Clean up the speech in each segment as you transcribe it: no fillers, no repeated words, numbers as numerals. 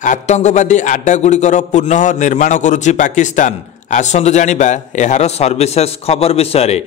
आतंकवादी आड्डाଗୁଡ଼ିकर पुनः निर्माण करुछि पाकिस्तान। आसंतु जानिबा एहार सर्वशेष खबर विषय।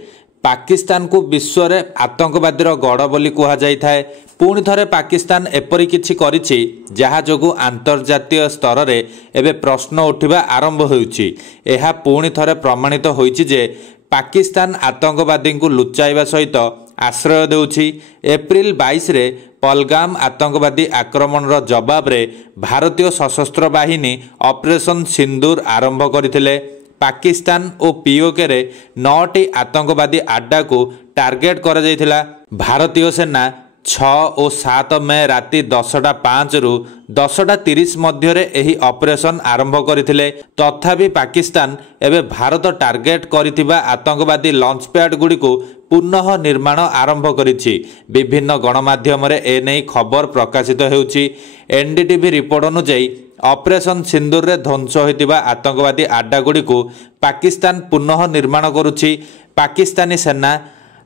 पाकिस्तान को विश्व में आतंकवादीर गढ़ बोली कहा जाए। पुणी थरे पाकिस्तान एपरी किछि करिछि जहा जोगु आंतर्जातीय स्तर में एबे प्रश्न उठिबा आरंभ होइछि। एहा पुणी थरे प्रमाणित होइछि जे पाकिस्तान आतंकवादी को लुचाइबा सहित आश्रय देउछि। एप्रिल 22 रे पहलगाम आतंकवादी आक्रमणर जवाब रे भारतीय सशस्त्र बाहिनी ऑपरेशन सिंदूर आरंभ करथिले। पाकिस्तान और पीओके रे 9टी आतंकवादी आड्डा को टार्गेट कर जाइथिला। भारतीय सेना 6 और 7 मई राति 10:05 रु 10:30 मध्य एही ऑपरेशन आरंभ करथिले। तथापि पाकिस्तान एबे भारत टार्गेट करिथिबा आतंकवादी लॉन्च पैड गुडी को पुनः निर्माण आरंभ करिछि। विभिन्न गणमाध्यम रे एनै खबर प्रकाशित हेउछि। एनडीटीवी रिपोर्ट अनुसार ऑपरेशन सिंदूर रे ध्वंस होइतिबा आतंकवादी आड्डा गुडी को पाकिस्तान पुनः निर्माण करुछि। पाकिस्तानी सेना,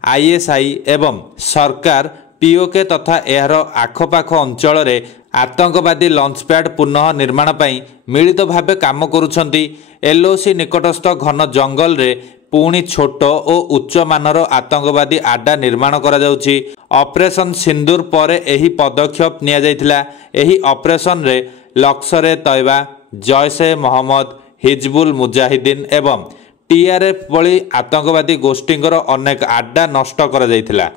आईएसआई एवं सरकार पीओके तथा एहार आखपाख अंचल रे आतंकवादी लॉन्च पैड पुनः निर्माण पई मिलित भावे काम करुछंती। एलओसी निकटस्थ घन जंगल रे पुणी छोट और उच्च मानर आतंकवादी आड्डा निर्माण करा जाउछि। ऑपरेशन सिंदूर पर एही पदक्षेप निया जाइथिला। एही ऑपरेशन रे लश्कर ए तैयबा, जैश-ए मोहम्मद, हिजबुल मुजाहिदीन एवं टीआरएफ भली आतंकवादी गोष्ठींकर अनेक आड्डा नष्ट करा जाइथिला।